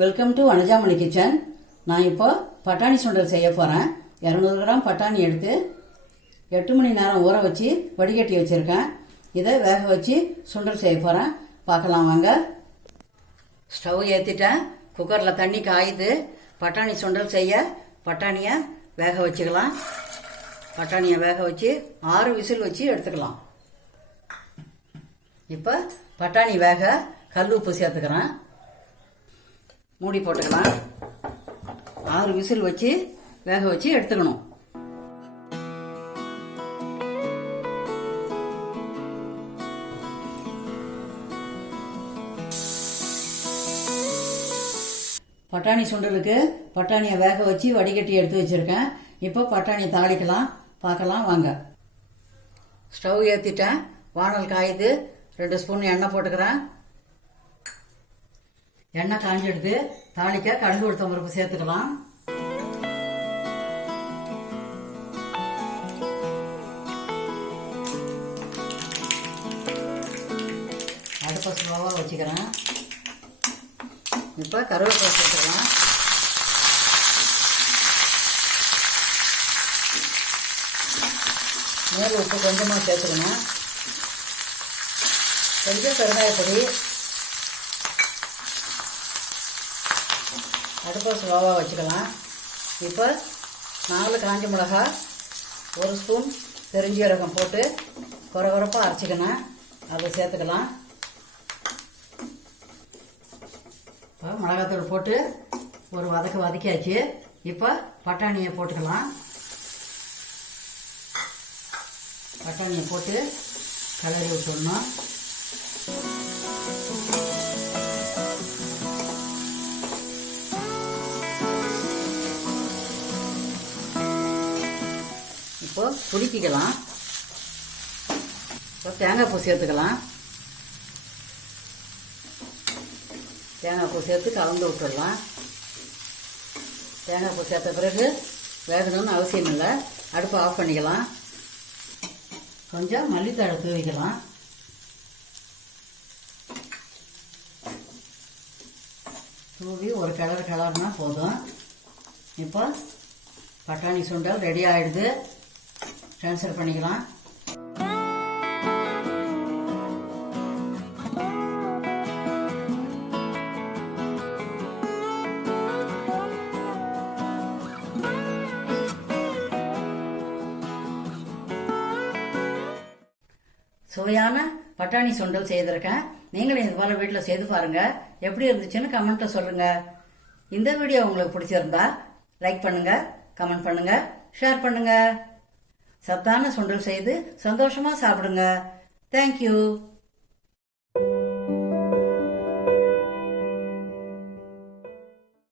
Welcome to Anujamani kitchen நான் இப்போ பட்டாணி சுண்டல் செய்ய போகிறேன் இரநூறு கிராம் பட்டாணி எடுத்து எட்டு மணி நேரம் ஊற வச்சு வடிகட்டி வச்சுருக்கேன். இதை வேக வச்சு சுண்டல் செய்ய போகிறேன் பார்க்கலாம் வாங்க. ஸ்டவ் ஏற்றிட்டேன் குக்கரில் தண்ணி காயுது. பட்டாணி சுண்டல் செய்ய பட்டாணியை வேக வச்சுக்கலாம். பட்டாணியை வேக வச்சு ஆறு விசில் வச்சு எடுத்துக்கலாம். இப்போ பட்டாணி வேக கல் உப்பு சேர்த்துக்கிறேன். மூடி போட்டுக்கலாம். ஆறு விசில் வச்சு வேக வச்சு எடுத்துக்கணும். பட்டாணி சுண்டலுக்கு பட்டாணியை வேக வச்சு வடிகட்டி எடுத்து வச்சிருக்கேன். இப்போ பட்டாணியை தாளிக்கலாம். பார்க்கலாம் வாங்க. ஸ்டவ் ஏற்றிட்டேன் வானல் காயுது ரெண்டு ஸ்பூன் எண்ணெய் போட்டுக்கிறேன். எண்ணெய் காஞ்சிடுது. தாளிக்க கடுகு உளுத்தம் பருப்பு சேர்த்துக்கலாம். அடுப்பை ஸ்லோவாக வச்சுக்கிறேன். இப்போ கருவேப்பிலை சேர்த்துக்கலாம். மேல் உப்பு கொஞ்சமாக சேர்த்துக்கணும். கொஞ்சம் பெருங்காயப்பொடி அடுப்பை ஸ்லோவாக வச்சுக்கலாம். இப்போ நாலு காஞ்ச மிளகா ஒரு ஸ்பூன் பெருஞ்சீரகம் போட்டு குறகுறப்பாக அரைச்சிக்கணும் அதை சேர்த்துக்கலாம். இப்போ மிளகாத்தூள் போட்டு ஒரு வதக்க வதக்கியாச்சு. இப்போ பட்டாணியை போட்டுக்கலாம். பட்டாணியை போட்டு கிளறி விட்டுடணும். இப்போ புளிக்கிக்கலாம் இப்போ தேங்காய் பூ சேர்த்துக்கலாம். தேங்காய் பூ சேர்த்து கலந்து விட்டுடலாம். தேங்காய் பூ சேர்த்த பிறகு வேகணும்னு அவசியம் இல்லை. அடுப்பை ஆஃப் பண்ணிக்கலாம். கொஞ்சம் மல்லித்தழை தூவிக்கலாம். தூவி ஒரு கிளறு கிளறுனா போதும். இப்போ பட்டாணி சுண்டல் ரெடி ஆகிடுது ட்ரான்ஸ்ஃபர் பண்ணிக்கலாம். சுவையான பட்டாணி சுண்டல் செய்திருக்கேன். நீங்களும் இது போல வீட்டில் செய்து பாருங்க. எப்படி இருந்துச்சுன்னு கமெண்ட்ல சொல்லுங்க. இந்த வீடியோ உங்களுக்கு பிடிச்சிருந்தா லைக் பண்ணுங்க கமெண்ட் பண்ணுங்க ஷேர் பண்ணுங்க. சத்தான சுண்டல் செய்து சந்தோஷமா சாப்பிடுங்க. தேங்க்யூ